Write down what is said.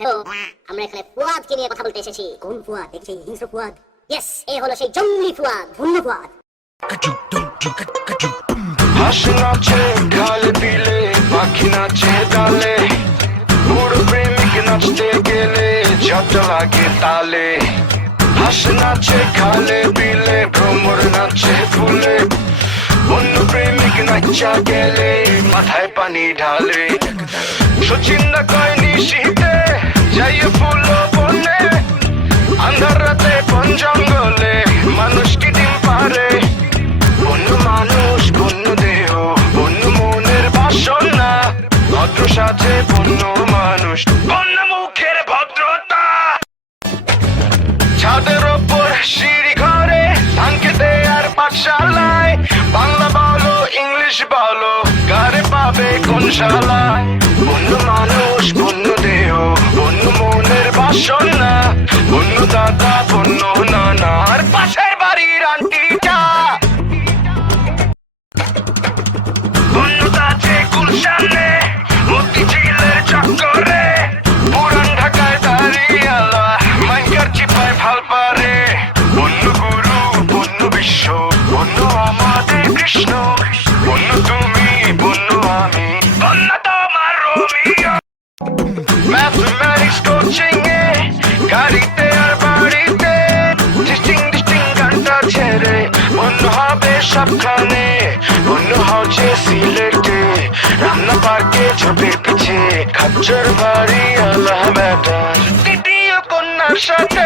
Hello, আমরা এখানে ফুয়াদকে নিয়ে কথা বলতে এসেছি। কোন ফুয়াদ? দেখছি হিংস্র ফুয়াদ। ইয়েস, এই হলো সেই জঙ্গলি ফুয়াদ, ভুল্লু ফুয়াদ। হাঁস নাচে খালে পিলে, পাখি নাচে ডালে, বুড়ো প্রেমিক নাচতে গেলে যত লাগে তালে। হাঁস নাচে খালে পিলে, ভ্রমর নাচে ফুলে, অন্য প্রেমিক নাচা গেলে মাথায় পানি ঢালে। সচিন্দা কয়নি শীতে যাইয়ে ফুল বনে, আন্ধার রাতে বন জঙ্গলে মানুষ কি ডিম পারে। অন্য মানুষ, অন্য দেহ, অন্য মনের বাসনা, ভদ্র সাজে অন্য মানুষ, অন্য মুখের ভদ্রতা। ছাদের ওপর সিঁড়ি ঘরে, ধান খেতে আর পাঠশালায়, বাংলা বলো ইংলিশ বলো, কারে পাবে কোন শালায়। অন্য মানুষ, অন্য দেহ, অন্য মনের বাসনা, অন্য দাদা, অন্য নানা, আর পাশের বাড়ির আন্টিটা। অন্য কাছে গুলশানে, মতিঝিলের চক্করে, পুরান ঢাকায় দাঁড়িয়ালা, মাইকার চিপায় ভাল পারে। অন্য গুরু, অন্য বিশ্ব, অন্য আমাদের কৃষ্ণ, অন্য তুমি, অন্য আমি, অন্য তোমার রোমিও। ম্যাথমেটিক্স কোচিং এ, গাড়িতে আর বাড়িতে, ডিস্টিং গানটা ছেড়ে অন্য হবে সবখানে। অন্য হচ্ছে সিলেটে, রামনা পার্কে ঝোপের পিছে, খাচ্চর বাড়ি আল্লাহ বেটা, তৃতীয় কন্যার সাথে